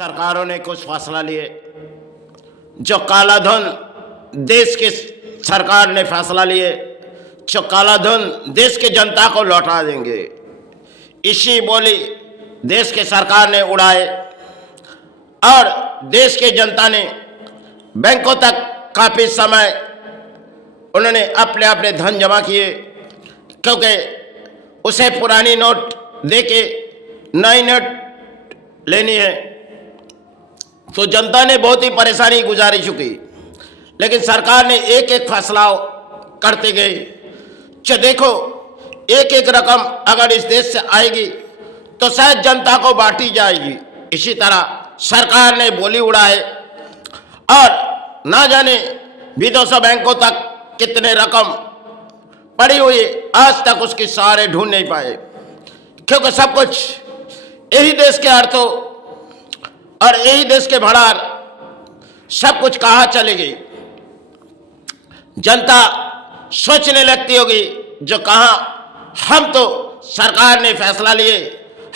सरकारों ने कुछ फैसला लिए जो काला धन देश के सरकार ने फैसला लिए जो काला धन देश के जनता को लौटा देंगे। इसी बोली देश के सरकार ने उड़ाए और देश के जनता ने बैंकों तक काफी समय उन्होंने अपने अपने धन जमा किए, क्योंकि उसे पुरानी नोट देके नई नोट लेनी है। तो जनता ने बहुत ही परेशानी गुजारी चुकी, लेकिन सरकार ने एक एक फैसला करते गए। जो देखो एक एक रकम अगर इस देश से आएगी तो शायद जनता को बांटी जाएगी। इसी तरह सरकार ने बोली उड़ाए और ना जाने विदेशों बैंकों तक कितने रकम पड़ी हुई, आज तक उसके सहारे ढूंढ नहीं पाए, क्योंकि सब कुछ यही देश के अर्थों और यही देश के भंडार सब कुछ कहाँ चली गई। जनता सोचने लगती होगी जो कहाँ हम तो सरकार ने फैसला लिए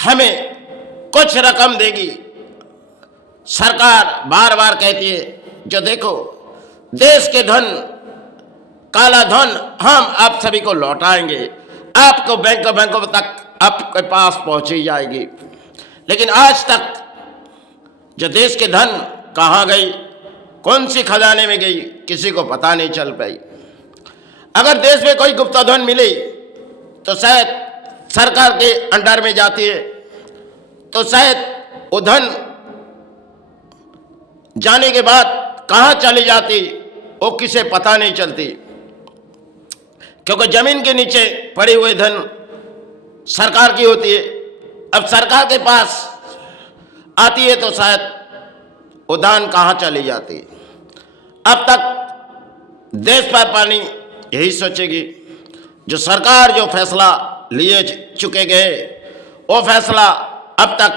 हमें कुछ रकम देगी। सरकार बार बार कहती है जो देखो देश के धन काला धन हम आप सभी को लौटाएंगे, आपको बैंकों तक आपके पास पहुंची जाएगी। लेकिन आज तक जो देश के धन कहाँ गई, कौन सी खजाने में गई, किसी को पता नहीं चल पाई। अगर देश में कोई गुप्त धन मिले तो शायद सरकार के अंडर में जाती है, तो शायद वो धन जाने के बाद कहाँ चली जाती वो किसे पता नहीं चलती, क्योंकि जमीन के नीचे पड़ी हुई धन सरकार की होती है। अब सरकार के पास आती है तो शायद वो धन कहाँ चली जाती। अब तक देश पर पानी यही सोचेगी जो सरकार जो फैसला लिए चुके गए वो फैसला अब तक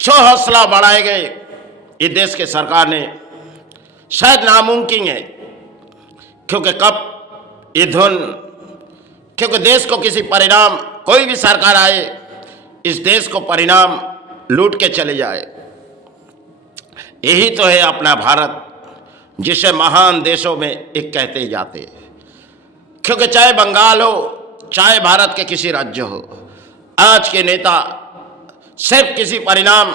जो हौसला बढ़ाए गए ये देश के सरकार ने शायद नामुमकिन है, क्योंकि कब ये धन, क्योंकि देश को किसी परिणाम कोई भी सरकार आए इस देश को परिणाम लूट के चले जाए। यही तो है अपना भारत, जिसे महान देशों में एक कहते जाते हैं। क्योंकि चाहे बंगाल हो चाहे भारत के किसी राज्य हो, आज के नेता सिर्फ किसी परिणाम,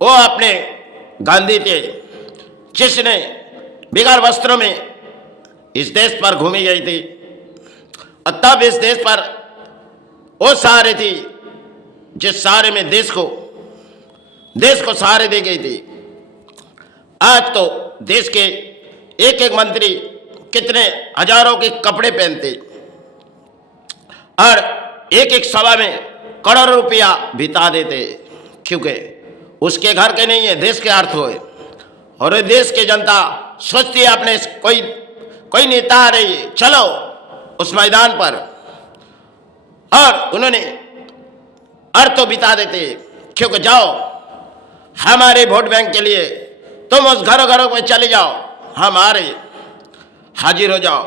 वो अपने गांधी थे जिसने बिगड़ वस्त्रों में इस देश पर घूमी गई थी, और तब इस देश पर वो सहारे थी जिस सहारे में देश को सहारे दे गई थी। आज तो देश के एक एक मंत्री कितने हजारों के कपड़े पहनते और एक एक सभा में करोड़ों रुपया बिता देते, क्योंकि उसके घर के नहीं है, देश के अर्थ हुए। और देश की जनता सोचती है अपने कोई नेता आ रही है, चलो उस मैदान पर, और उन्होंने अर्थ तो बिता देते, क्योंकि जाओ हमारे वोट बैंक के लिए तुम उस घरों में चले जाओ, हम आ रहे, हाजिर हो जाओ।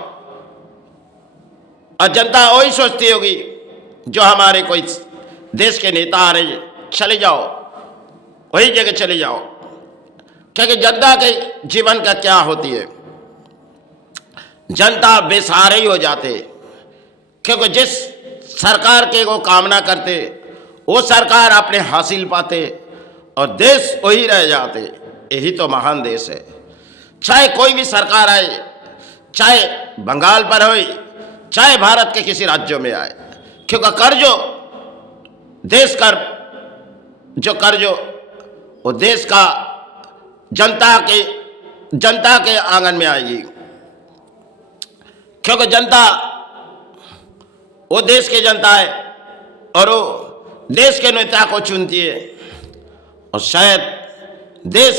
और जनता वही सोचती होगी जो हमारे कोई देश के नेता आ रहे, चले जाओ वही जगह चले जाओ, क्योंकि जनता के जीवन का क्या होती है, जनता बेसहारे ही हो जाते, क्योंकि जिस सरकार के वो कामना करते वो सरकार अपने हासिल पाते और देश वही रह जाते। यही तो महान देश है। चाहे कोई भी सरकार आए, चाहे बंगाल पर हो चाहे भारत के किसी राज्यों में आए, क्योंकि कर्जो वो देश का जनता के आंगन में आएगी, क्योंकि जनता वो देश की जनता है और वो देश के नेता को चुनती है। और शायद देश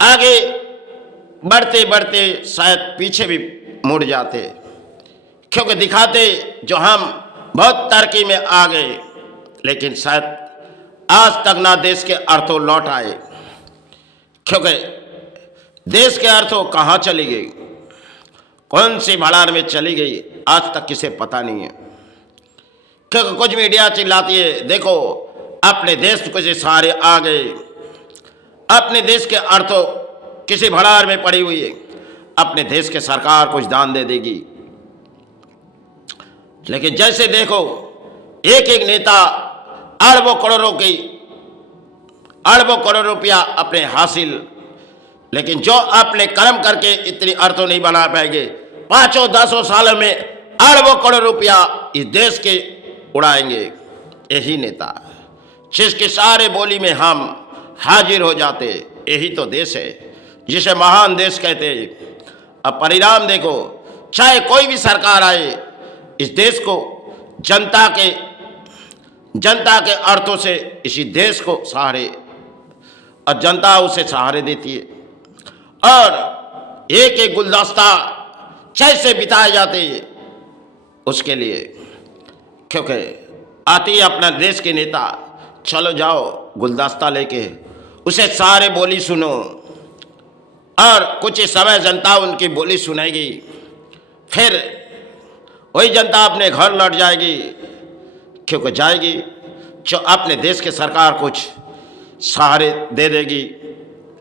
आगे बढ़ते बढ़ते शायद पीछे भी मुड़ जाते, क्योंकि दिखाते जो हम बहुत तरक्की में आ गए, लेकिन शायद आज तक ना देश के अर्थों लौट आए, क्योंकि देश के अर्थों कहाँ चली गई, कौन सी भड़ार में चली गई, आज तक किसे पता नहीं है। क्योंकि कुछ मीडिया चिल्लाती है देखो अपने देश को से सारे आ गए, अपने देश के अर्थों किसी भड़ार में पड़ी हुई है, अपने देश के सरकार कुछ दान दे देगी। लेकिन जैसे देखो एक एक नेता अरबों करोड़ों रुपया अपने हासिल, लेकिन जो अपने कर्म करके इतनी अर्थों नहीं बना पाएंगे, 5-10 सालों में अरबों करोड़ रुपया इस देश के उड़ाएंगे। यही नेता जिसके सारे बोली में हम हाजिर हो जाते, यही तो देश है जिसे महान देश कहते हैं। अब परिणाम देखो, चाहे कोई भी सरकार आए, इस देश को जनता के अर्थों से इसी देश को सहारे, और जनता उसे सहारे देती है। और एक एक गुलदस्ता कैसे बिताए जाते हैं उसके लिए, क्योंकि आती है अपना देश के नेता, चलो जाओ गुलदस्ता लेके उसे सारे बोली सुनो, और कुछ ही समय जनता उनकी बोली सुनेगी, फिर वही जनता अपने घर लौट जाएगी, क्योंकि जाएगी जो अपने देश के सरकार कुछ सहारे दे देगी,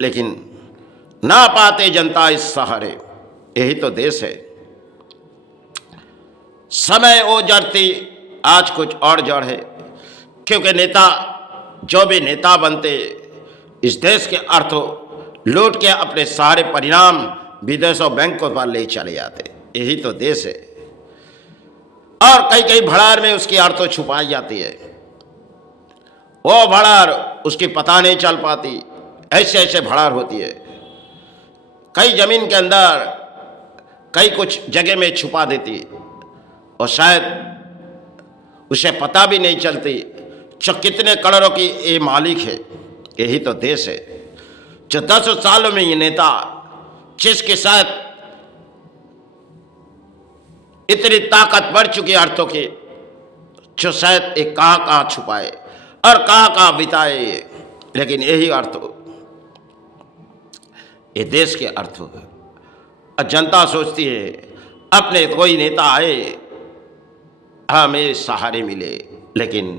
लेकिन ना पाते जनता इस सहारे। यही तो देश है। समय वो जड़ती आज कुछ और जड़ है, क्योंकि नेता जो भी नेता बनते इस देश के अर्थों लूट के अपने सारे परिणाम विदेशों बैंकों पर ले चले जाते। यही तो देश है। और कई कई भड़ार में उसकी अर्थों छुपाई जाती है, वो भड़ार उसकी पता नहीं चल पाती, ऐसे ऐसे भड़ार होती है। कई जमीन के अंदर कई कुछ जगह में छुपा देती, और शायद उसे पता भी नहीं चलती जो कितने करोड़ों की ये मालिक है। यही तो देश है जो 10 सालों में ये नेता जिसके साथ इतनी ताकत बढ़ चुकी अर्थों की, जो शायद एक कहाँ छुपाए और कहाँ बिताए, लेकिन यही अर्थ ये देश के अर्थ है। और जनता सोचती है अपने कोई नेता आए हमें सहारे मिले, लेकिन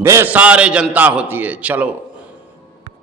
बेसहारे जनता होती है। चलो